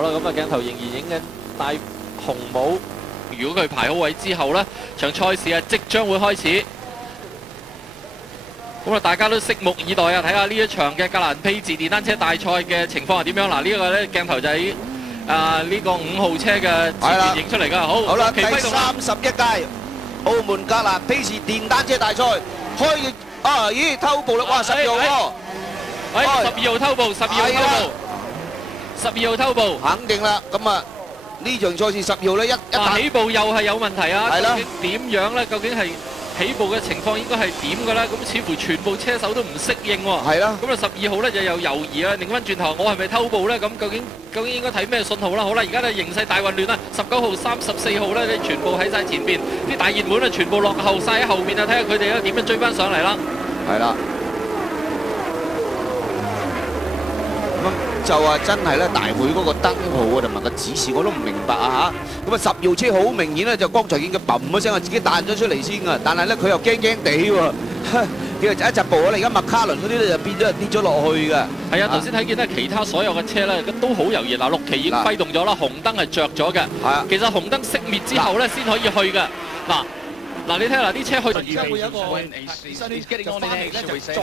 好啦，咁啊鏡頭仍然影緊戴紅帽。如果佢排好位之後呢，場賽事啊即將會開始。咁啊，大家都拭目以待啊！睇下呢一場嘅格蘭披治電單車大賽嘅情況係點樣嗱？呢個咧鏡頭就喺呢個5號車嘅前面影出嚟㗎。好啦，第31屆澳門格蘭披治電單車大賽開咦偷步啦！哇，12號喎，12號偷步，12號偷步，肯定啦。咁啊呢場賽事10號咧一起步又係有問題啊！係啦，究竟點樣咧？究竟係？起步嘅情況應該係點嘅咧？咁似乎全部車手都唔適應喎。係啦。咁啊12號咧就有猶豫啦，擰翻轉頭，我係咪偷步咧？咁究竟應該睇咩信號啦？好啦，而家咧形勢大混亂啦，19號、34號咧全部喺晒前邊，啲大熱門啊全部落後晒喺後面啊！睇下佢哋咧點樣追翻上嚟啦。係啦。就話真係咧，大會嗰個燈號啊同埋個指示我都唔明白啊嚇！咁啊10號車好明顯咧，就剛才見佢砰一聲啊，自己彈咗出嚟先㗎，但係咧佢又驚驚地喎，佢又一疾步啊！而家麥卡倫嗰啲咧就變咗跌咗落去㗎。係啊，頭先睇見咧其他所有嘅車咧都好猶豫嗱，6期已經揮動咗啦，紅燈係着咗嘅。係啊，其實紅燈熄滅之後咧先可以去㗎嗱。嗱，你睇下嗱，啲車去而家會有一個就翻嚟咧，就再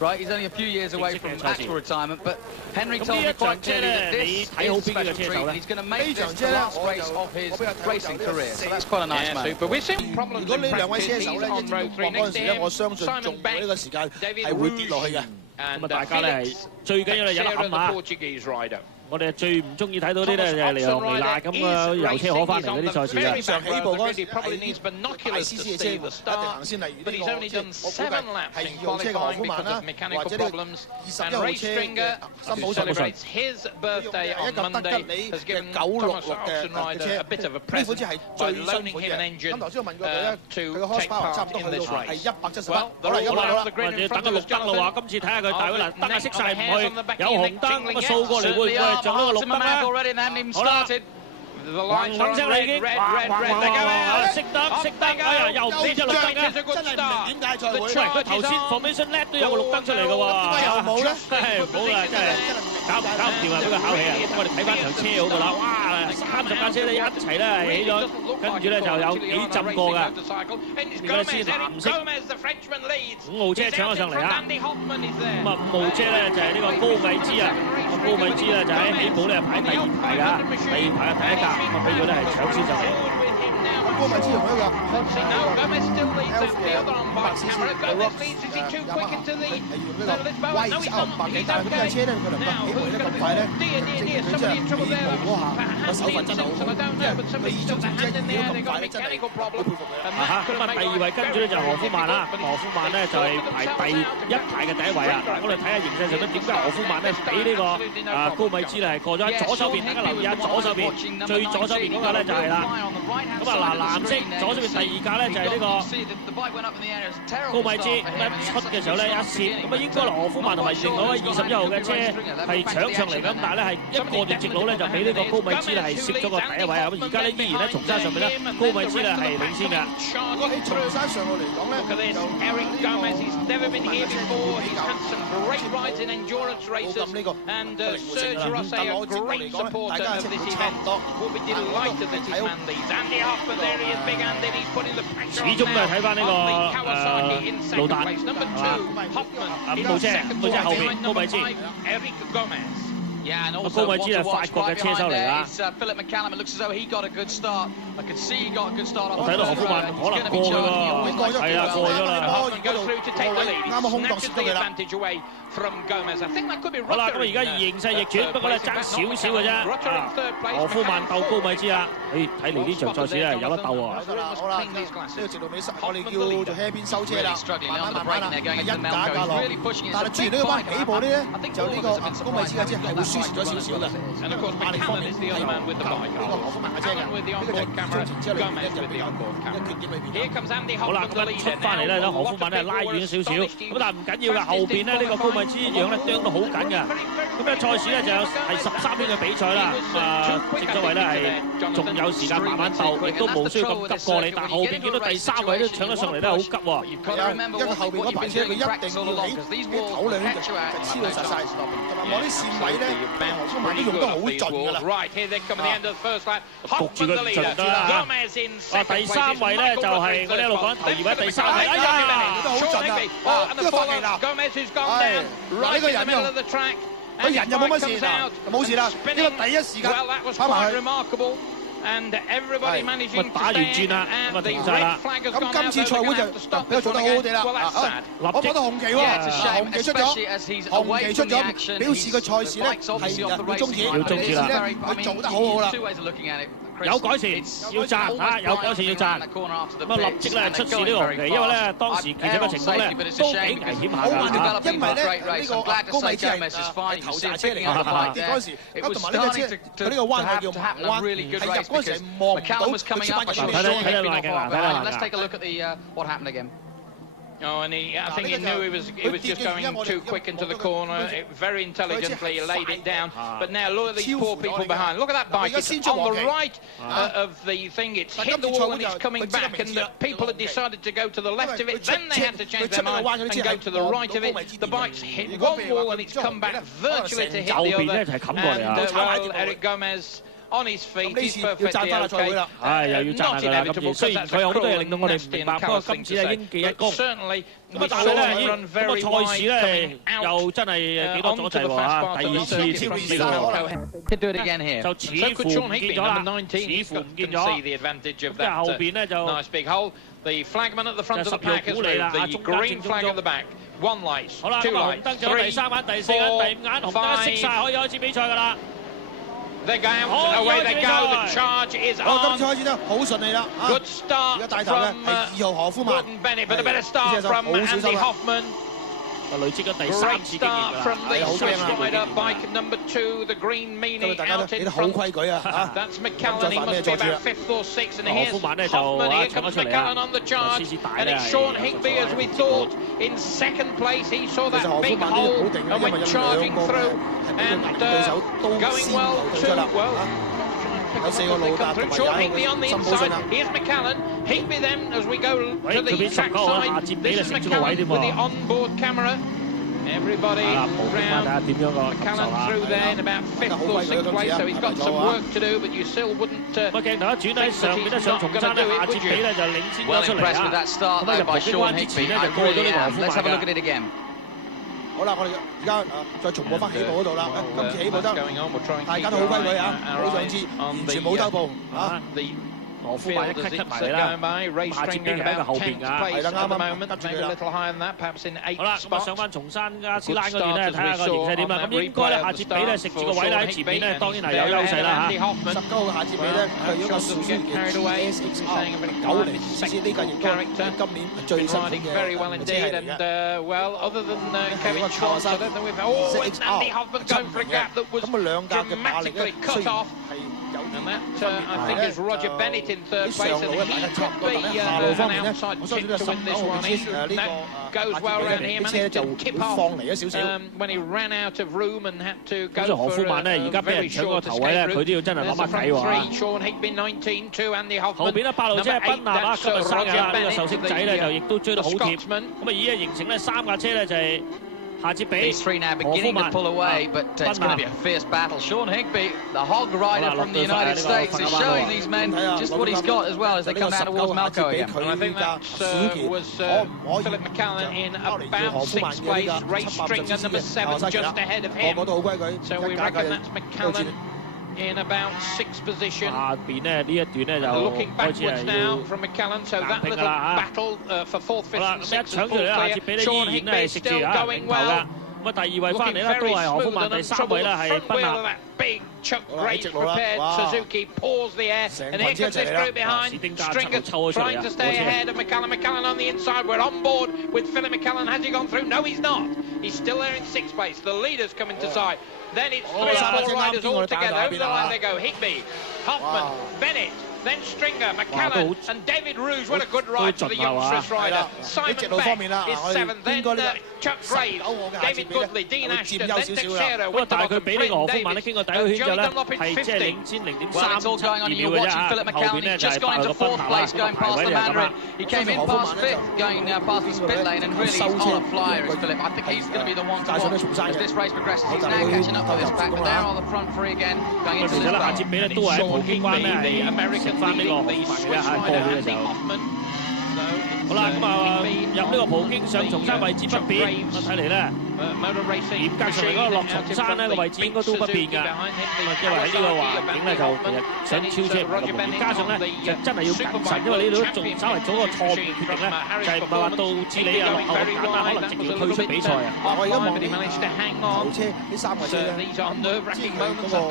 Right, he's only a few years away from actual retirement, but Henry told me quite clearly that this is a special treat. He's going to make this the last race of his racing career. So that's quite a nice man. 如果呢兩位車手咧一直要搏嗰陣時咧，我相信仲會呢個時間係會跌落去嘅。咁啊，大家咧係最緊要係有得冚下。我哋最唔中意睇到啲咧就係離行離辣咁啊，油車可翻嚟嗰啲賽事啊。非常起步嗰陣時係大 CC 嘅車一定行先，例如呢個即係我估計係2號車嘅何夫曼啦，或者呢個21號車嘅森寶信。係一架德吉利嘅966嘅車，呢款車係最新款嘅。咁頭先我問過佢咧，佢嘅 horsepower 差唔多去到係171。好啦，而家問到啦，或者等個綠燈啦話，今次睇下佢大會嗱，燈啊熄晒唔去，有紅燈咁啊掃過嚟會唔會？仲有個綠燈啦，好啦，黃聲你已經，熄燈，哎呀，又唔俾隻綠燈嘅，真係唔明點解賽會？喂，佢頭先 formation lap 都有個綠燈出嚟嘅喎，點解又冇咧？冇啦，真係搞唔掂啊！俾佢考起啊！我哋睇翻場車好㗎啦，哇，30架車咧一齊咧係起咗，跟住咧就有幾浸過㗎。而家先藍色5號車搶咗上嚟啊！咁啊5號車咧就係呢個高米茲啊，高米茲咧就喺起步咧排第2排㗎，第2排嘅第1架。咁啊，俾佢咧係搶先上嚟。高米茲同一個威手白嘅，但係嗰啲車咧佢能夠起步得咁快咧，證明佢真係起步嗰下個手法真係好好，因為你二足前車起得咁快咧，真係好佩服佢啊！咁啊，第2位跟住咧就係何夫曼啦。咁何夫曼咧就係排第1排嘅第1位啊！嗱，我哋睇下形勢上咧，點解何夫曼咧比呢個高米茲咧係過咗喺左手邊？大家留意下左手邊，最左手邊嗰架咧就係啦。咁啊嗱，藍色左手邊第2架咧就係呢個高米茲。咁一出嘅時候咧一攝，咁啊應該何夫曼同埋另外一位21號嘅車係搶上嚟咁，但係咧係一過段直路咧就俾呢個高米茲咧係攝咗個第1位啊！咁而家咧依然咧松山上面咧高米茲咧係領先嘅。如果喺松山上路嚟講咧，就冇咁呢個領先性啦。咁但我節目嚟講大家係差唔多。始終都係睇翻呢個路達5號車後邊高米茲。高米茲係法國嘅車手嚟㗎。我睇到何夫曼可能過㗎喎，係啊，過咗啦。啱啱空檔攝咗佢啦。好啦，咁而家形勢逆轉，不過咧爭少少嘅啫。何夫曼鬥高米茲啊！睇嚟呢場賽事咧有得鬥喎。好啦，呢個直路尾我哋叫做 hairpin 收車啦，慢慢啦，係一架架落。但係注意呢個班起步咧，就呢個高米茲嘅車係會輸蝕咗少少嘅。壓力方面係呢個何夫曼嘅車嘅，呢個就係中程車裏面咧就比較嘅缺點裏邊。好啦，咁一出翻嚟咧，何夫曼咧拉遠少少，咁但係唔緊要㗎，後邊咧呢個高米茲樣咧啄到好緊㗎。咁咧賽事咧就有係13圈嘅比賽啦。正所謂咧係仲有時間慢慢鬥，亦都冇需要咁急過你。但係後邊見到第3位都搶咗上嚟咧，好急喎。因為後邊嗰排車佢一定要起啲頭兩圈就黐到實晒，同埋我啲線位咧。何夫曼都用得好盡㗎啦。焗住佢唔盡得啦。第三位咧就係我哋一路講頭2位，第3位，哎呀，都好盡啊！呢個發奇啦，嗱呢個人又佢人又冇乜事嗱，冇事啦，呢個第一時間跑埋去。咁打完轉啦，咁啊停晒啦。咁今次賽會就比較做得好好地啦。我覺得紅旗喎，紅旗出咗，紅旗出咗，表示個賽事咧係要終止，佢做得好好啦。有改善，要讚嚇，有改善要讚。咁啊立即咧出示呢個紅旗，因為咧當時其實個情況咧都幾危險下㗎。因為咧呢個高米芝係頭架車嚟嘅，嗰陣時咁同埋呢個車佢呢個彎係叫橫彎，係入嗰陣時望唔到佢出翻入嚟。睇睇爛嘅，睇睇爛嘅。Oh, and I think he knew he was just going too quick into the corner. Very intelligently laid it down. But now look at these poor people behind. Look at that bike. It's on the right of the thing. It's hit the wall and it's coming back. And the people had decided to go to the left of it. Then they had to change their mind and go to the right of it. The bike's hit one wall and it's come back virtually to hit the other. And well, Eric Gomez on his feet, he's perfectly okay. 係又要讚下佢啦，今次雖然佢有好多嘢令到我哋唔明白，不過今次係應記一功。咁啊，但係咧，咁啊賽事咧又真係幾多阻滯喎嚇，第2次超越呢個就似乎唔見咗啦，似乎唔見咗。咁啊後邊咧就10號鼓勵啦，中間正中央。好啦，咁啊紅燈就第3眼、第4眼、第5眼，紅燈熄晒，可以開始比賽㗎啦。They go out, away they go. The charge is on. 今次開始咧好順利啦。Good start from Gordon Bennett, but a better start from Andy Hoffman. 累積咗第3次經驗㗎啦，係好驚啊！Bike number 2, the green meanie out in front. That's McCallan. He must be about 5th or 6th, and here's Hoffman. Here comes McCallan on the charge, and it's Sean Higby as we thought in 2nd place. He saw that big hole and went charging through, and going well too. Well. Sean Higby on the inside. Here's McCallan. Higby then as we go to the track side. This is McCallan with the onboard camera. Everybody round. McCallan through there in about 5th or 6th place, so he's got some work to do, but you still wouldn't. 鏡頭一轉喺上邊咧上重爭咧，下節比咧就領先咗出嚟啊！咁啊入葡京灣之前咧就過咗呢個何夫曼㗎。好啦，我哋而家再重播翻起步嗰度啦。今次起步得大家都好規矩啊，冇上次完全冇兜步啊。何夫曼一級級埋嚟啦，下節邊喺個後邊㗎，係啦啱啱得住佢啦。好啦，咁啊上翻松山加斯蘭嗰段咧，睇下個形勢點啦。咁應該咧下節比咧食住個位咧喺前面咧，當然係有優勢啦嚇。19號嘅下節比咧係一個小嘅 GSX-90cc 呢架亦都今年最新嘅車嚟嘅。Kevin Schwartz 咧，咁啊兩架嘅馬力咧雖然係。And that, I think, is Roger Bennett in 3rd place, and he could be an outside chip to win this one. That goes well around here, managed to kip off when he ran out of room and had to go for a very short escape route. There's the front 3, Sean Higby 19, 2, Andy Hoffman. 後邊咧8路車賓納啊，今日生日啊，呢個壽星仔咧就亦都追得好貼。咁啊而家形成咧3架車咧就係。These three now beginning to pull away, but it's going to be a fierce battle. Sean Higby, the hog rider from the United States, is showing these men just what he's got as well as they come down towards Malco again. And I think that was Philip McCallan in about 6th place, race stringer number 7 just ahead of him. So we reckon that's McCallan in about 6th position. Looking backwards now from McCallan, so that little battle for 4th, 5th and 6th is full clear. Sean Higby still going well. 咁啊第2位翻嚟咧都係何夫曼，第3位咧係賓納。Big Chuck Grace prepared. Suzuki paws the air, and here comes this group behind. Stringer trying to stay ahead of McCallan. McCallan on the inside. We're on board with Philip McCallan. Has he gone through? No, he's not. He's still there in 6th place. The leaders come into sight. Then it's 3 or 4 riders all together. Over the line they go. Higby, Hoffman, Bennett. Then Stringer, McCallan, and David Rouge. What a good ride for the youngsters rider. Simon Beck is 7th. Then Chuck Graves, David Goodley, Dean Ashton, then Teixeira, 咁啊，但係佢比呢個何夫曼咧經過第一個圈之後咧，係即係領先0.37秒嘅啫。後邊咧就係爆個分塔啦，排位就係咁啦。He came in past fifth, going past his pit lane, and really he's on a flyer is Philip. I think he's going to be the one to watch as this race progresses. He's now catching up with his pack, but they're on the front three again, going into this battle. 下節比咧都係喺葡京灣咧係食翻呢個何夫曼嘅嚇過去嘅時候。好啦，咁啊入呢個葡京上松山位置不變，咁睇嚟咧嚴格上嚟嗰個落松山咧個位置應該都不變㗎。咁啊，因為喺呢個環境咧就其實想超車唔咁容易，加上咧就真係要謹慎，因為呢度仲稍為做個錯誤決定咧，就係唔係話導致你啊落後咁簡單，可能直接退出比賽啊。我而家望你頭車呢3個車咧，知佢嗰個叫做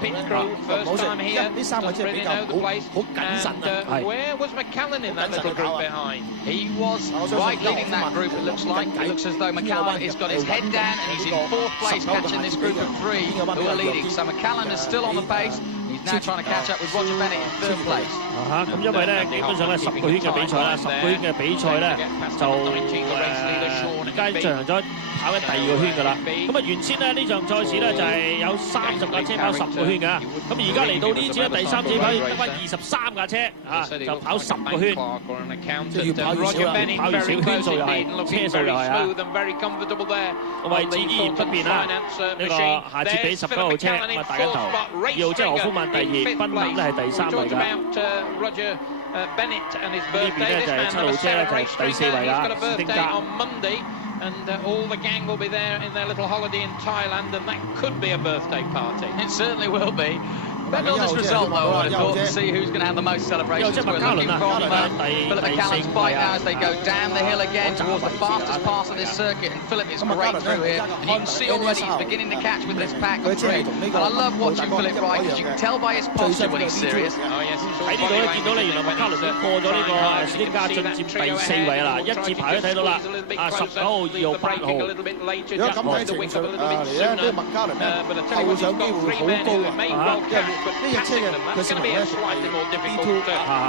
緊張唔好食，因為呢3個車比較好謹慎啊。Where was McCallan in that little group behind? He was right leading that group, it looks like. It looks as though McCallan has got his head down and he's in 4th place catching this group of 3 who are leading. So McCallan is still on the pace. He's now trying to catch up with Roger Bennett in 3rd place. 咁因為咧基本上咧10個圈嘅比賽啦，10個圈嘅比賽咧就而家進行咗跑緊第2個圈㗎啦。咁啊原先咧呢場賽事咧就係有30架車跑10個圈㗎，咁而家嚟到呢次咧第3次跑得翻23架車就跑10個圈，即係越跑越少啦，跑越少圈數又係車數又係個位置依然不變啦。呢個下次俾19號車咁啊大緊頭，2號車何夫曼第2，賓納咧係第3位㗎。呢邊咧就係7號車咧就係第4位啦，斯丁加。And all the gang will be there in their little holiday in Thailand, and that could be a birthday party. It certainly will be. Bet on this result, though, I thought, to see who's going to have the most celebrations. We're looking from Philip McCallan's bike now as they go down the hill again towards the fastest pass of this circuit, and Philip is great through here. And you can see already he's beginning to catch with this pack of 3. And I love watching Philip ride because you can tell by his posture when he's serious. 喺呢度咧見到咧，原來麥卡倫已經過咗呢個史丁加進佔第4位啦，一字排都睇到啦。19號、2號、8號。如果咁睇情緒嚟咧，呢個麥卡倫咧後上機會好高啊！呢隻車嘅佢成為咧 B2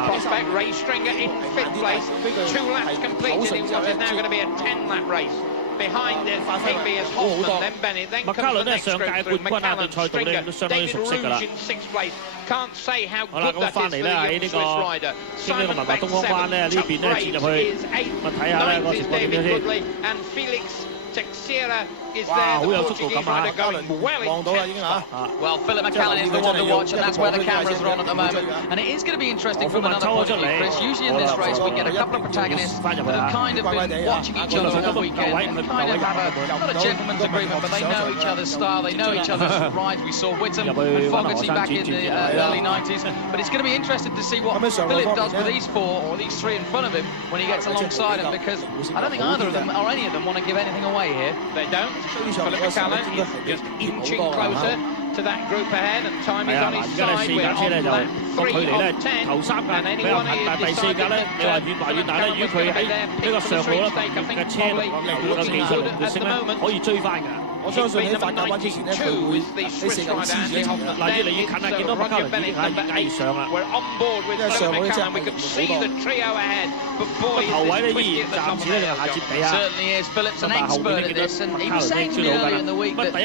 Prospect Race Stringer in 5th place. 2 laps completed in what is now going to be a 10-lap race. Behind it, Higby is Hoffman, then Bennett, then comes the next group through McCallan, Stringer, David Rouge in 6th place. Can't say how good that is for the young Swiss rider. Simon Banks 7th, Chuck Graves is 8th, 9th is David Goodley, and Felix Teixeira is there, the Portuguese rider going well in 10th. Well, Philip McCallan is the one to watch, and that's where the cameras are on at the moment. And it is going to be interesting from another point of view, Chris. Usually in this race, we get a couple of protagonists that have kind of been watching each other all weekend and kind of have not a gentleman's agreement, but they know each other's style, they know each other's rides. We saw Whittam and Fogarty back in the early 90s. But it's going to be interesting to see what Philip does with these 4 or these 3 in front of him when he gets alongside him, because I don't think either of them or any of them want to give anything away here. They don't. Philip McCallan is just inching closer to that group ahead, and time is on his side. We're on lap 3 of 10, and anyone who decided that they would be there picked for the sweep stake, I think probably looking good at the moment. 可以追翻㗎。我相信喺法甲灣之前咧，佢會喺4嚿黐住後嗱，越嚟越近啦，見到麥卡倫已經係上啦。We're on board with Philip McCallan. We could see the trio ahead, but boy, is this twisty at the top there. Certainly is. Philip's an expert at this, and he was saying to me earlier in the week that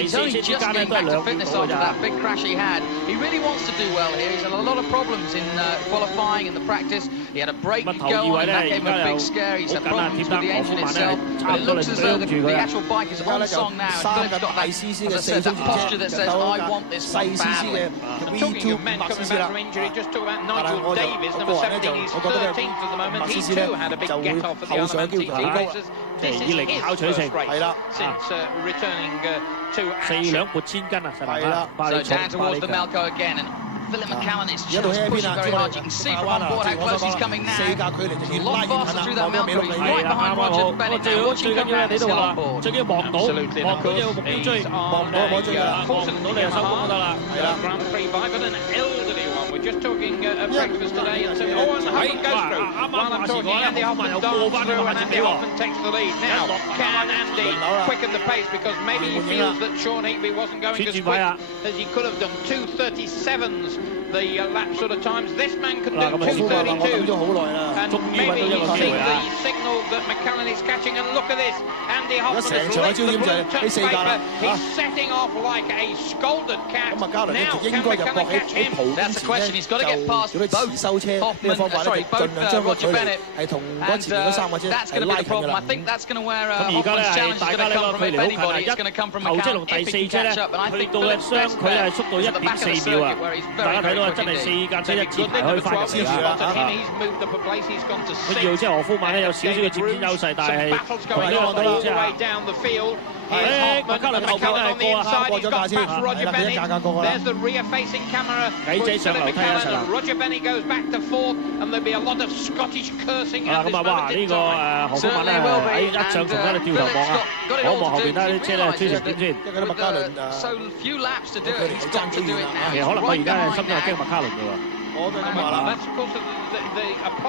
he's only just getting back to fitness after that big crash he had. He really wants to do well here. He's had a lot of problems in qualifying and the practice. He had a brake go on, and that gave him a big scare. He's had problems with the engine itself, but it looks as though the actual bike is on song now, and Philip's got that, as I said, that posture that says, I want this one badly. Talking of men coming back from injury, just talk about Nigel Davies, number 17. He's 13th at the moment. He too had a big get-off at the澳門電單車格蘭披治賽。This is his first race since returning to action. 4兩撥千斤啊，實係。 So down towards the Malco again, and Philip McCallan is just pushing very hard. You can see from on board how close he's coming now. He's a lot faster through that Malco. He's right behind Roger Bennett now. Watch him come round and still on board. 最緊要望到，望到有目標追，望到你就收工就得啦。 Grand Prix bike, but an elderly one with just talking breakfast today, and so and Huffman goes through. While I'm talking, Andy Huffman darts through, and Andy Huffman takes the lead. Now, can Andy quicken the pace because maybe he feels that Sean Higby wasn't going as quick as he could have done. 2:37s. The lap sort of times. This man can do 2:32, and maybe he's seeing the signal that McCallum is catching. And look at this, Andy Hoffman has lit the blue paper. He's setting off like a scolded cat. Now can McCallum catch him? That's the question. He's got to get past both Hoffman, both Roger Bennett, and that's going to be the problem. I think that's going to where Hoffman's challenge is going to come from. If anybody, it's going to come from McCallum if he can catch up. And I think Philip's best bet is at the back of the circuit where he's very, very 真係4間車一字排可以翻入嚟啦。乜要即係何夫曼咧有少少嘅佔先優勢，但係佢呢個第二麥卡倫後邊係過啊，過咗架先，係啦，佢一架過啦。矮仔上樓梯啊，齊啦。咁啊，哇！呢個何夫曼咧喺一上從喺度掉頭望啊，我望後邊睇啲車咧追成點先？因為麥卡倫其實可能佢而家係心都係驚麥卡倫嘅喎。我都咁話啦，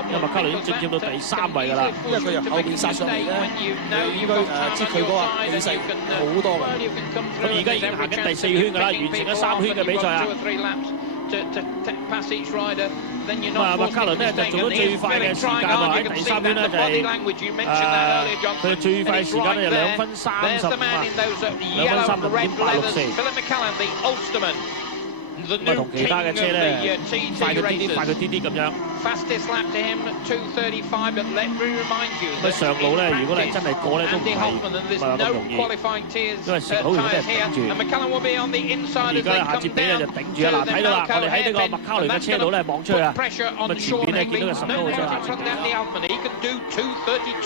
因為麥卡倫已經進佔到第3位㗎啦，因為佢由後邊殺上嚟咧，應該知佢嗰個氣勢好多㗎。咁而家已經行緊第4圈㗎啦，完成咗3圈嘅比賽啊。咁啊，麥卡倫咧就做咗最快嘅時間喎，喺第3圈咧就係佢最快時間咧就2分35啊，2分35.864。咁啊，同其他嘅車咧快佢啲啲咁樣。咁上路咧，如果你真係過咧，都唔係咁容易，因為食好容易俾人頂住。而家下節比咧就頂住啊！嗱，睇到啦，我哋喺呢個麥卡倫嘅車度咧望出去啊，咁啊前邊咧見到個19號車下節比，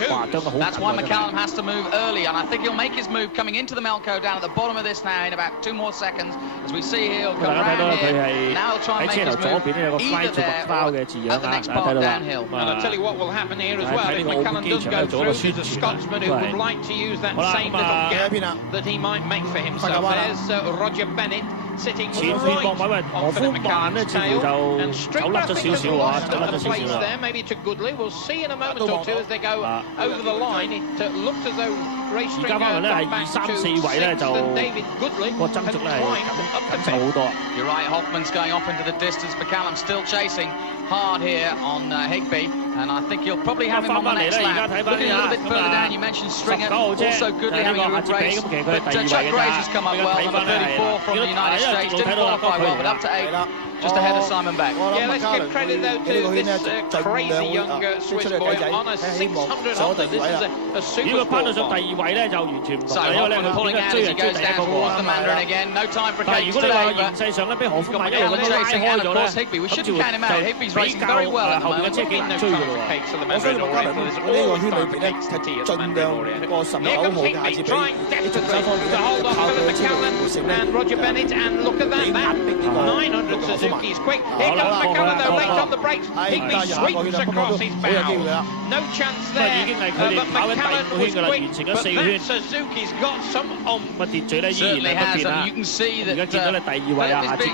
哇，將個好緊 That's why McCallum has to move early, and I think he'll make his move coming into the Melco down at the bottom of this now in about 2 more seconds. As we see here, he'll come round here. Now he'll try and make his move either there or at the next part downhill. And I'll tell you what will happen here as well. If McCallum does go through, the Scotsman who would like to use that same little gap that he might make for himself. There's Roger Bennett sitting right on Philip McCallum's tail, and Stringer I think has lost a place there, maybe to Goodley. We'll see in a moment or two as they go over the line. It looked as though Ray Stringer got back to 6th, and David Goodley has climbed up the fence. You're right, Hoffman's going off into the distance. McCallum still chasing hard here on Higby, and I think he'll probably have him on the next lap. Looking a little bit further down, you mentioned Stringer, also Goodley having a good race, but Chuck Grace has come up well, number 34 from the United States, didn't qualify well, but up to 8th. Just ahead of Simon Beck. Yeah, let's give credit though to this crazy young Swiss boy on a 600 Honda. This is a super 如果攀到上第2位咧，就完全唔同，因為咧佢變得追人追第1個喎。但係如果你話形勢上咧，俾何夫曼一路咁樣拉開咗咧，咁就比較後邊嘅車幾難追㗎咯喎。我相信麥卡倫呢個圈裏邊咧，係盡量個19號嘅下節比喺進修方面咧，靠佢嘅車路性咧，俾壓迫呢個何夫曼。Suzuki's quick. Here comes McCallum though, late on the brakes. Higby sweeps across his bow. No chance there. But McCallum was quick. But that Suzuki's got some certainly has, and you can see that it's been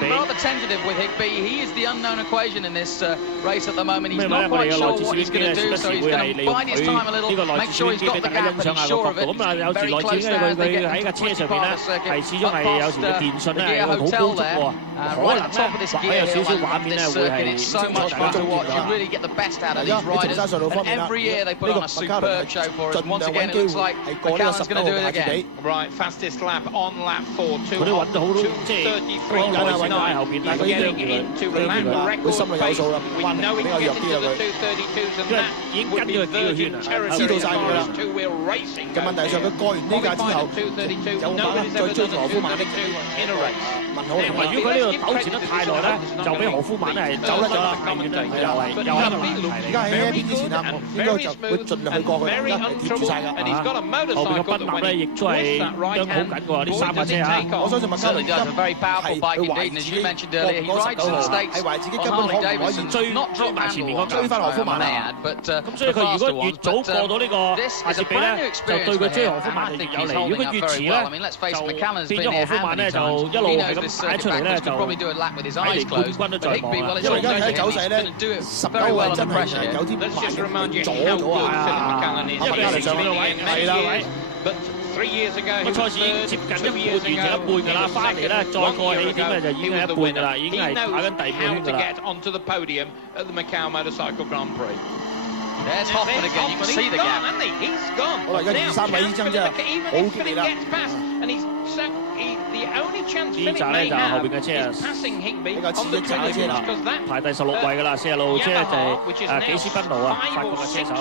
rather tentative with Higby. He is the unknown equation in this race at the moment. He's not quite sure what he's going to do, so he's going to bide his time a little, make sure he's got the gap, but he's sure of it. Very close there. They get to the 20th part of the circuit, past the gear hotel there, right at the top of this gear hill and this circuit. It's so much fun to watch. You really get the best out of these riders, and every year they put on a superb show for us. Once again, it looks like McCallum's going to do it again. Right, fastest lap on lap 4, 2:33.9. He's getting into lap record pace. We know he can get into the 2:32s, and that would be virgin territory as far as two-wheel racing goes. Qualified at 2:32, nobody's ever done a 2:32 in a race. 如果呢度糾纏得太耐咧，就俾何夫曼咧係走得咗啦，係原係又係一個難題嚟。而家喺邊之前啊，應該就會盡量去過去，而家係貼住晒㗎。後邊嘅賓納咧，亦都係將好緊㗎喎，呢3架車啊！我相信麥嘉倫而家係佢懷疑自己過唔過19號，係懷疑自己根本可唔可以追埋前面嗰追翻何夫曼啊！咁所以佢如果越早過到呢個阿哲比咧，就對佢追何夫曼就有利。如果佢越遲咧，就變咗何夫曼咧就一路係咁踩出嚟咧，就睇嚟冠軍都在望啦。因為而家睇走勢咧，19位真係有啲慢咗啊！因為佢上邊個位係啦位。個賽事已經接近一半，完成一半㗎啦，翻嚟咧再過起點咧就已經係一半㗎啦，已經係打緊第5圈㗎啦。There's Hoffman again. You can see the gap. 好啦，而家2、3位之爭真係好激烈啦。呢扎咧就後邊嘅車啊，比較似一扎嘅車啦，排第16位㗎啦，40路車就係幾斯賓奴啊，法國嘅車手。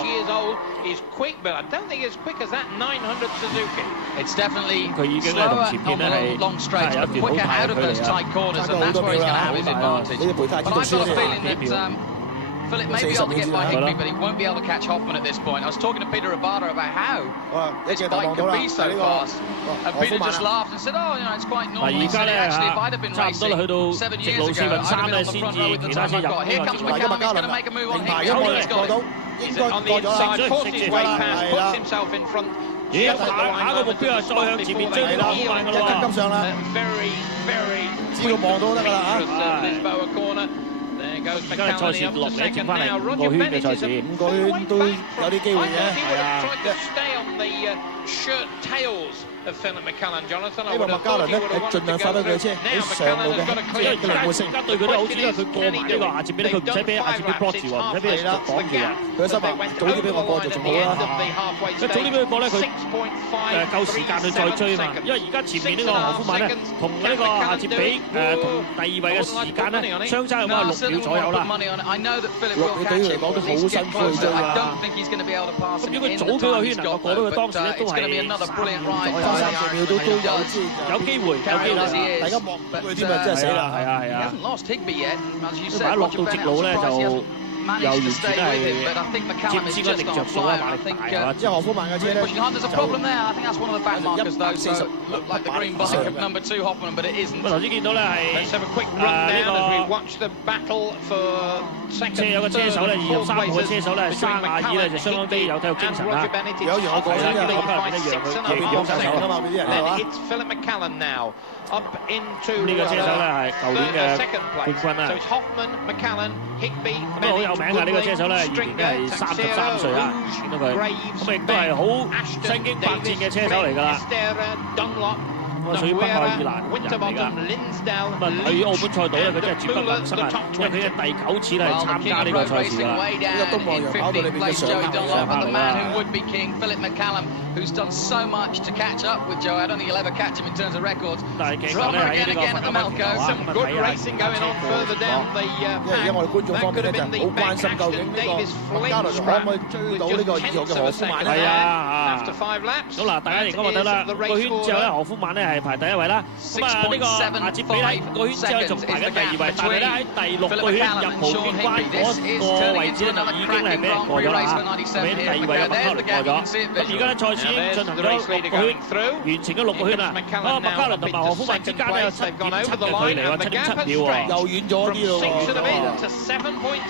It's definitely 佢已經咧同前邊咧係 long straight, but quicker out of those tight corners, and that's where he's going to have his advantage. 你哋陪太知 But 道 I've 輸 got a 咧 feeling that Philip may be able to get by Higby, but he won't be able to catch Hoffman at this point. I was talking to Peter Rabada about how this bike could be so fast, and Peter just laughed and said, "Oh, you know, it's quite normal." He said, "Actually, if I'd have been racing 7 years ago, I'd have been on the front row with the time I've got. Here comes McCallum, he's going to make a move on Higby. He's got it." 應該過咗啦，係啦。咦，下個目標係再向前面追啦，好慢㗎啦，一跟上啦，只要望到得㗎啦嚇。而家賽事落嚟剩翻嚟5個圈嘅賽事，5個圈都有啲機會嘅，係啊。希望麥嘉倫咧係盡量發揮佢嘅車喺上路嘅，即係佢靈活性。而家對佢都好處，因為佢過埋呢個亞捷比咧，佢唔使俾亞捷比 block 住喎，唔使俾佢擋住啊。佢心話早啲俾我過就仲好啦。佢早啲俾佢過咧，佢夠時間去再追嘛。因為而家前面呢個何夫曼咧，同呢個亞捷比同第2位嘅時間咧，相差有冇6秒左右啦。6秒對佢嚟講都好辛苦去追啦。咁如果佢早幾個圈能夠過到佢當時咧，都係3、4秒都有機會，大家望唔到佢添啊，真係死啦！係啊！咁一落到直路咧就。又完全係接唔知個力着數啊，馬力大啊！即係何夫曼嘅車咧就140。我頭先見到咧係呢個車有個車手咧，23號嘅車手咧，沙亞爾咧就相當啲有體育精神啦。有讓我過先啊！咁啊，一樣晒手啊嘛，啲人係嘛？呢個車手咧係舊年嘅冠軍啦。咁好有名㗎呢個車手咧，現年都係33歲啊，見到佢，咁亦都係好身經百戰嘅車手嚟㗎啦。咁啊屬於北愛爾蘭人嚟㗎。咁啊喺澳門賽道咧，佢真係絕不陌生啊，因為佢係第9次嚟參加呢個賽事㗎啦。呢個東望洋跑道裏邊嘅上客嚟啦。Who's done so much to catch up with Joe? I don't think he'll ever catch him in terms of records. Drama again at the Malco. Some good racing going on further down the path. 因為我哋觀眾方面咧就好關心究竟呢個麥嘉倫可唔可以追到呢個2號嘅何夫曼咧？係啊！咁嗱，大家而家覺得啦，5個圈之後咧，何夫曼咧係排第1位啦。咁啊，呢個亞捷比喺5個圈之後仲排緊第2位，但係咧喺第6個圈入無圈關嗰個位置咧就已經係俾人過咗啦嚇，俾第2位嘅麥嘉倫過咗。咁而家咧賽事已經進行咗6個圈，完成咗6個圈啦。啊，麥嘉倫同埋何夫曼之間咧有7.7嘅距離喎，7.7秒喎，又遠咗啲咯喎。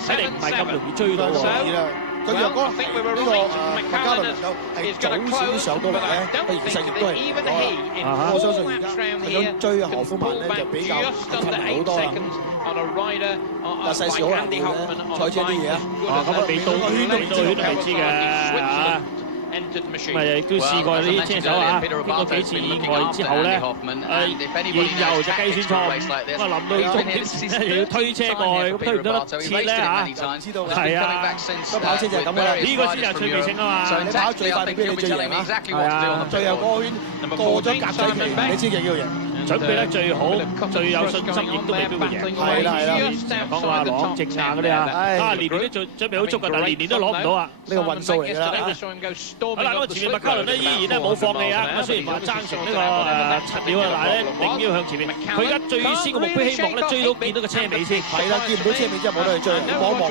睇嚟唔係咁容易追到喎。佢若果呢個麥嘉倫能夠係早少少上到嚟咧，佢其實亦都係我相信而家係想追何夫曼咧就比較困難好多啦。但係世事好難料嘅，賽車啲嘢啊。咁啊，未到圈都係知嘅嚇。咪亦都試過呢啲車手啊，經過幾次意外之後咧，燃油就計算錯，咁啊臨到終點線咧又要推車過去，咁推唔推得切咧嚇？係啊，個跑車就係咁噶啦，呢個先係趣味性啊嘛。你跑最快俾你最贏啊，係啊，最後嗰個圈過咗格仔期，你先至叫贏。準備得最好、最有信心，亦都未必會贏。係啦係啦，講話朗正啊嗰啲啊，年年都準備好足㗎，但係年年都攞唔到啊。呢個運數嚟㗎啦。好啦，咁啊前面麥卡倫咧依然咧冇放棄啊。咁啊雖然話爭成呢個7秒啊，但係咧定要向前面。佢而家最先個目標希望咧追到見到個車尾先。係啦，見唔到車尾之後冇得去追，望唔到。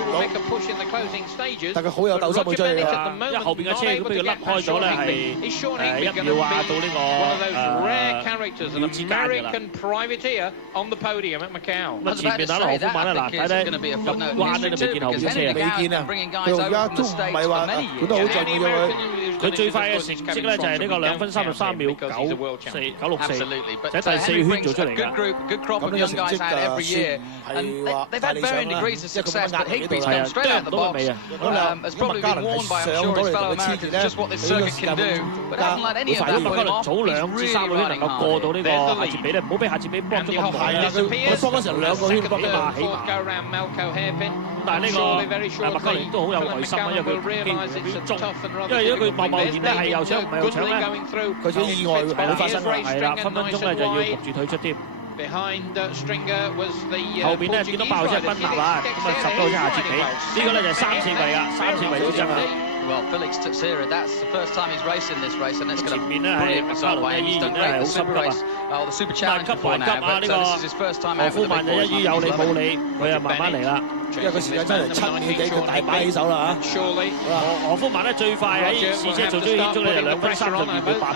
但佢好有鬥心去追㗎。因為後邊嘅車如果俾佢甩開咗咧，係1秒啊到呢個2之間㗎啦。咁啊前面打落何夫曼咧，嗱睇睇入彎咧都未見後邊車啊，未見啊。佢而家都唔係話管得好盡嘅啫佢最快嘅成績咧就係呢個2分33秒964，就喺第4圈做出嚟㗎。咁呢個成績就算唔係話太理想啦，因為佢咁壓力喺度係啊，啄唔到個尾啊。咁啊，麥嘉倫係上到嚟同佢黐住咧，佢呢個時間會加好快啲。麥嘉倫早2至3個圈能夠過到呢個夏捷比咧，唔好俾夏捷比幫咗咁耐啦。佢幫嗰時候2個圈幫㗎嘛，起碼。但係呢個麥嘉倫都好有耐心啊，因為佢經中，因為如果佢貿然咧係右搶唔係右搶咧，佢啲意外會發生㗎，係啦，分分鐘咧就要焗住退出添。後邊咧見到爆車賓納啊，咁啊10個車下接比，呢個咧就係3、4位啊，3、4位之爭啊。前面咧係麥嘉倫咧依然咧係好心急啊，慢急還急啊！呢個何夫曼就一於有理冇理，佢啊慢慢嚟啦。因為個時間真係7秒幾，佢大把起手啦嚇。何夫曼咧最快喺試車做最顯中咧就2分32秒88，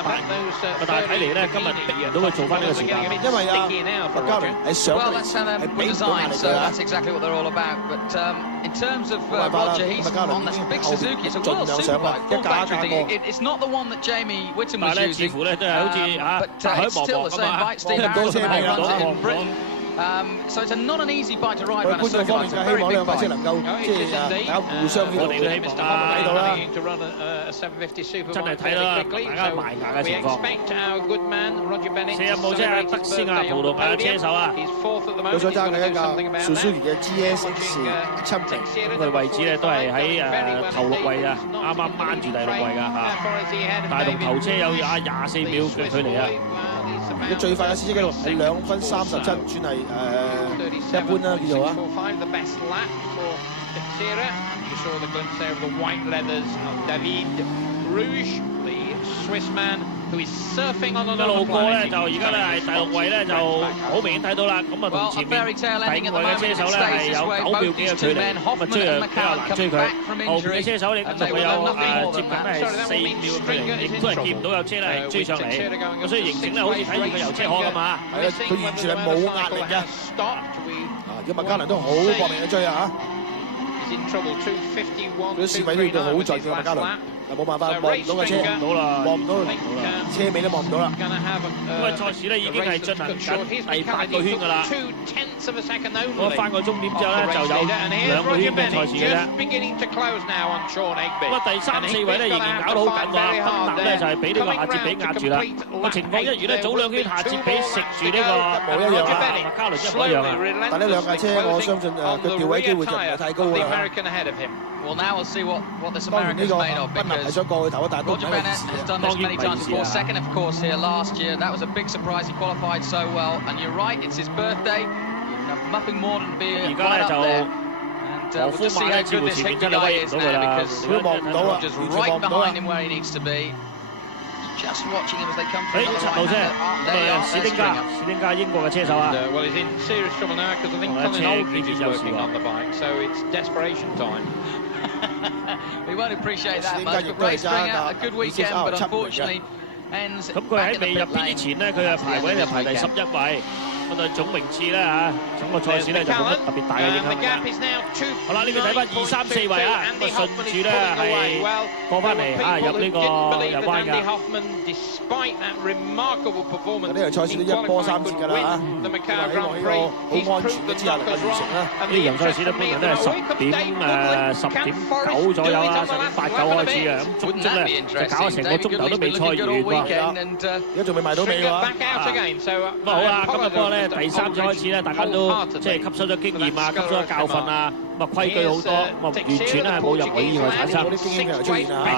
但係睇嚟咧今日逼唔到佢做翻呢個時間，因為啊麥嘉倫係上嚟係俾唔到壓力㗎啦。冇辦法啦，麥嘉倫已經後邊盡量上啦，一架過。但係咧似乎咧都係好似嚇窄海茫茫咁啊，聽唔到車尾啦。So it's not an easy bike to ride. 觀眾方面就希望兩架車能夠即係大家互相協調，睇到啦，真係睇啦，大家埋牙嘅情況。45號車啊，德斯亞葡萄牙嘅車手啊，佢所揸嘅一架 Suzuki 嘅 GS 70，咁佢位置咧都係喺頭6位啊，啱啱掹住第6位㗎嚇，但係同頭車有24秒嘅距離啊。佢最快嘅試車紀錄係2分37，算係一般啦，叫做啊。一路過咧就而家咧係第6位咧就好明顯睇到啦，咁啊同前面第5位嘅車手咧係有9秒幾嘅距離，咁啊追啊比較難追佢。後邊嘅車手你同佢有接近係4秒嘅距離，亦都係見唔到有車咧係追上嚟，咁所以形成咧好似睇住個油車河咁嘛。係啊，佢完全係冇壓力嘅。啊，如果麥嘉倫都好搏命去追啊嚇！佢啲視位都要到好盡嘅麥嘉倫。嗱冇辦法，望唔到個車，望唔到車尾都望唔到啦。因為賽事咧已經係進行緊第8個圈㗎啦。我翻個終點之後咧就有2個圈嘅賽事嘅啫。咁啊第3、4位咧仍然搞到好緊㗎，賓納咧就係俾呢個夏捷比壓住啦。個情況一如咧早2圈夏捷比食住呢個一模一樣啊，麥嘉倫一模一樣啊。但呢兩架車我相信佢調位機會就唔係太高㗎啦。Well, now we'll see what this 當然呢 American's 個 made of 賓納係想過去頭，但係都唔 Roger 係 Bennett 事 has 啊。done this many times before. Second, of course, here last year. That was a big surprise. He qualified so well. And you're right, it's his birthday. You have nothing more than be right up there. And we'll just see how good this Higby guy is now because Roger's right behind him where he needs to be. Just watching him as they come through the right hand. There you are, 史丁加英國嘅車手啊。Well, he's in serious trouble now because I think Colin Aldridge is working on the bike, so it's desperation time. We won't appreciate that much. But Ray Springer, a good weekend, but unfortunately ends. 咁佢喺未入邊之前咧，佢嘅排位就排第11位。咁啊總名次咧嚇，整個賽事咧就冇乜特別大嘅影響㗎。好啦，呢個睇翻2、3、4位啊，咁啊順住咧係過翻嚟啊入呢個入彎㗎。呢個賽事都1波3折㗎啦嚇，希望呢個好安全嘅之下能夠完成啦。呢場賽事咧本來都係10點9左右啊，10點8、9開始嘅，咁足足咧就搞咗成個鐘頭都未賽完喎，而家仲未賣到尾㗎。咁好啦，咁啊不過咧。第3節開始咧，大家都即係吸收咗經驗啊，吸收咗教訓啊，咁啊規矩好多，咁啊完全咧係冇任何意外產生。啲經驗又出現啦嚇。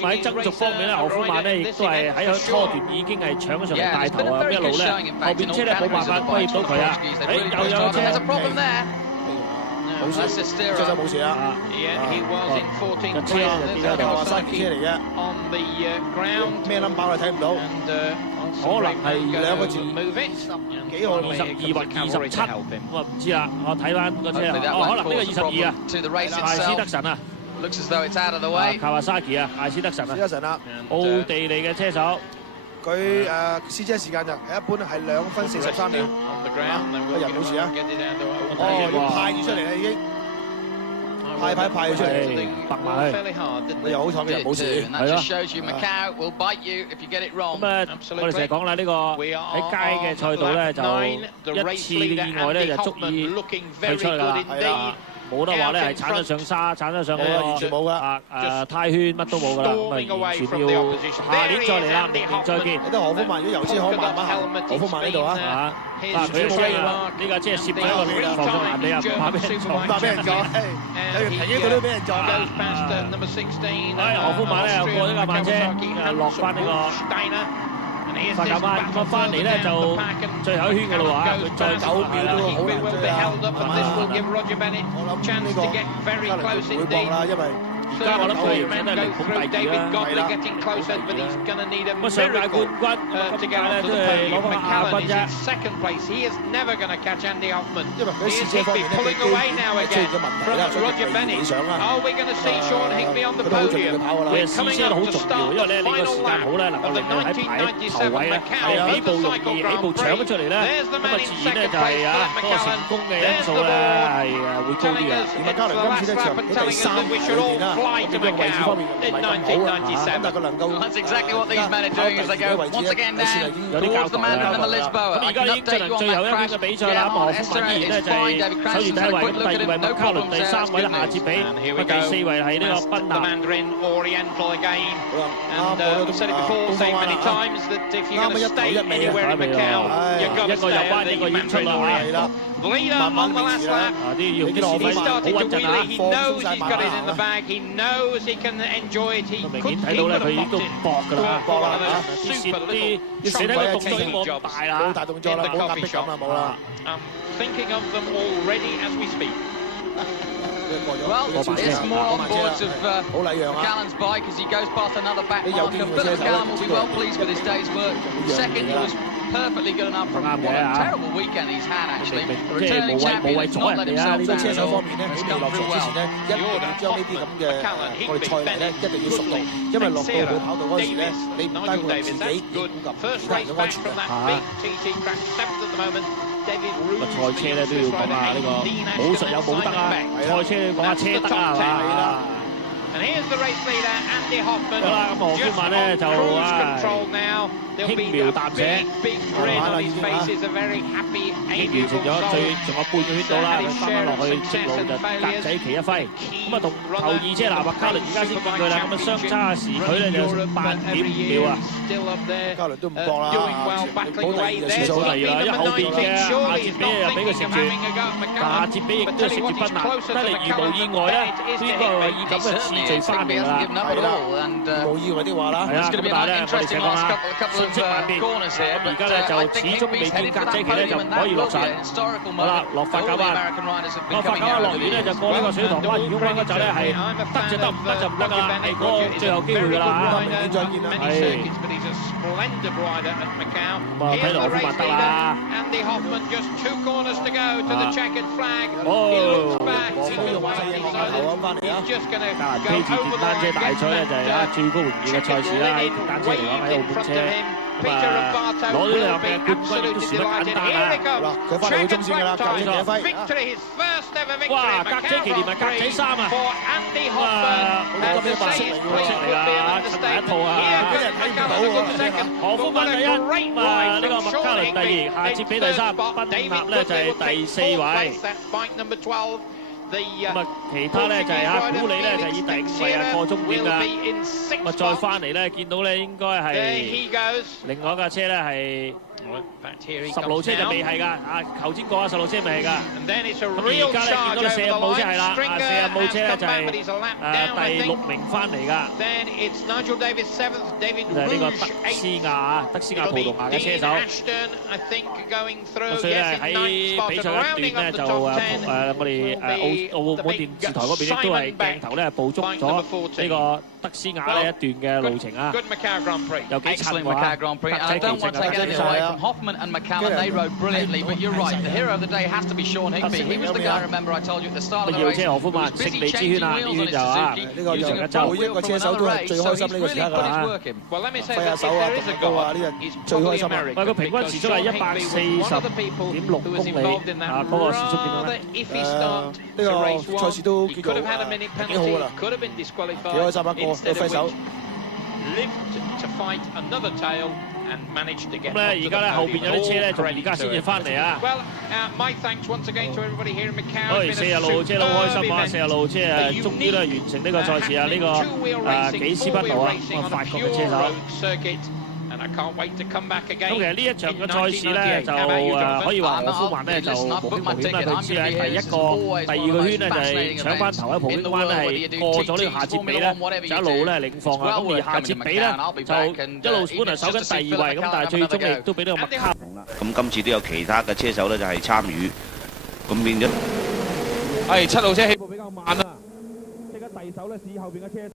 喺爭逐方面咧，何夫曼咧亦都係喺初段已經係搶咗上嚟帶頭啊！一路咧後邊車咧冇辦法威脅到佢啊！又有車。 冇事，車手冇事啦。個車就變咗個沙皮車嚟嘅。咩 number 我睇唔到，可能係兩個字，幾號22或27，咁啊唔知啦。我睇翻個車，可能呢個22啊，艾斯德神啊。卡瓦沙基啊，艾斯德神啊，奧地利嘅車手。 佢試車時間就係一般係2分43秒，個人冇事啊！哦，要派住出嚟啦已經，派咗出嚟，揼埋去，你又好彩嘅人冇事，係咯。咁我哋成日講啦，呢個喺街嘅賽道咧，就一次嘅意外咧就足以退出㗎啦，係啦。 冇得話咧，係鏟咗上沙，鏟咗上嗰個完全冇噶，胎圈乜都冇噶啦，咁啊完全要下年再嚟啦，明年再見。睇到何夫曼如果油車可慢慢行，何夫曼呢度啊，佢都冇威㗎啦，呢架車攝喺一個防撞欄地啊，唔怕俾人撞，唔怕俾人撞，有條平佢都俾人撞㗎。何夫曼咧又過咗架慢車，落翻呢個。 發夾彎，咁啊翻嚟咧就最後一圈嘅咯喎，佢再9秒都好難追啊！我諗呢個加倫會搏啦，因為而家我諗佢而家都係力捧第二啦，係啦。咁啊上屆冠軍，今屆咧都係攞翻亞軍啫。因為佢試車方面咧，佢出現嘅問題啦，所以佢唔理想啦。佢都好盡力去跑㗎啦。其實試車都好重要，因為咧你個時間好咧，能夠令你喺排頭位咧，你起步容易，起步搶咗出嚟咧，咁啊自然咧就係啊嗰個成功嘅因素咧係會高啲嘅。而麥嘉倫今次咧長喺第3排裏邊啦，咁嘅位置方面唔係咁好啊，咁但係佢能夠跑第幾個位置咧，係算係已經有啲交代啦。咁而家已經進行最後一圈嘅比賽啦，咁何夫曼依然咧就係守住第1位，咁第2位麥嘉倫，第3位咧夏哲比，咁第4位係呢個賓納。好啦，啱我都啱一頭一尾啊！一個入彎，一個演出啦，係啦。慢慢維持啦，啲要啲何夫曼好穩陣啊，放鬆曬慢慢行啦。明顯睇到咧，佢已經都搏㗎啦，搏啦嚇！啲身體嘅動作已經冇咁大啦，冇大動作啦，冇壓迫感啦，冇啦。Well, it's more on boards of Callan's bike as he goes past another back marker. Philip Callan will be well pleased with his day's work. Second, he was perfectly good enough from what a terrible weekend he's had, actually. The returning champion has not let himself down at all. He's done real well. 一定要將呢啲咁嘅我哋賽例咧，一定要熟練，因為落到去跑道嗰時咧，你唔單顧自己，要顧及其他人嘅安全嘅。個賽車咧都要講下呢個武術有武德啊，賽車要講下車德啊，係嘛？好啦，咁何夫曼咧就輕描淡寫，慢啦已經嚇，已經完成咗仲有半個圈到啦，佢翻返落去直路就格仔旗一揮，咁啊同頭2車嗱麥嘉倫而家先見佢啦，咁啊相差時距咧就8.5秒啊，嘉倫都唔搏啦，冇第2就算數啦，因為後邊嘅夏哲比又俾佢食住，夏哲比亦都食住賓納，得嚟如無意外咧，呢個係以咁嘅次序翻嚟啦，係啦，無意外的話啦，係啦，咁但係咧我哋請講啦。瞬息萬變，咁而家咧就始終未見格仔旗咧就唔可以落實。好啦，落發夾彎，落發夾彎落完咧就過呢個水塘灣，如果彎嗰陣咧係得就得，唔得就唔得㗎啦，係嗰個最後機會㗎啦嚇。明年再見啦。係。咁啊睇到何夫曼得啦。哦，我都用細嘢學下頭咁翻嚟啊！格蘭披治電單車大賽咧就係最高榮譽嘅賽事啦，電單車嚟講喺澳門車。咁啊，攞咗兩嘅冠軍亦都算得簡單啦。嗱，佢翻嚟會中線㗎啦，格仔旗一揮。哇，格仔旗連埋格仔衫啊！哇，好多咩白色嚟㗎，白色嚟㗎，襯第一套啊！俾人睇唔到喎。何夫曼第1，咁啊呢個麥嘉倫第2，夏哲比第3，賓納咧就係第4位。咁啊，其他咧就係古里咧就以第5位過終點㗎。咁啊，再翻嚟咧，見到咧應該係另外一架車咧係十路車就未係㗎，啊頭先講啊，十路車未係㗎。咁而家咧見到四15號車係啦，啊415號車咧就係第6名翻嚟㗎。就係呢個德斯亞葡萄牙嘅車手。所以咧喺比賽一段咧就我哋澳門電視台嗰邊亦都係鏡頭咧捕捉咗呢個德斯亞呢一段嘅路程啊，有幾襯喎。I don't want to take anything away from Hoffman and McCallum. They rode brilliantly, but you're right. The hero of the day has to be Sean Higby. He was the guy, remember, I told you at the start of the race. He was busy changing wheels on his Suzuki, using a front wheel from another race. So he's really put his work in. Well, let me say that if there is a God, he's probably American. 個平均時速係140.6公里啊，嗰個時速點樣咧？ If he started the race well, he could have had a minute penalty, could have been disqualified. Instead of which, lived to fight another tail and managed to get. 咁咧，而家咧後邊有啲車咧，仲而家先至翻嚟啊。Well, my thanks once again to everybody here in Macau. 好，40路車好開心啊！40路車終於咧完成呢個賽事啊！呢個幾斯賓奴啊，法國嘅車手。咁其實呢一場嘅賽事咧，就可以話何夫曼咧就無驚無險啦。佢只係第二個圈咧就係搶翻頭喺葡京灣咧係過咗呢個夏捷比咧，就一路咧領放啊。咁而夏捷比咧就一路本來守緊第2位，咁但係最終亦都俾呢個麥卡。咁今次都有其他嘅車手咧就係參與，咁變咗係7路車起步比較慢啊，即刻遞手咧試後邊嘅車。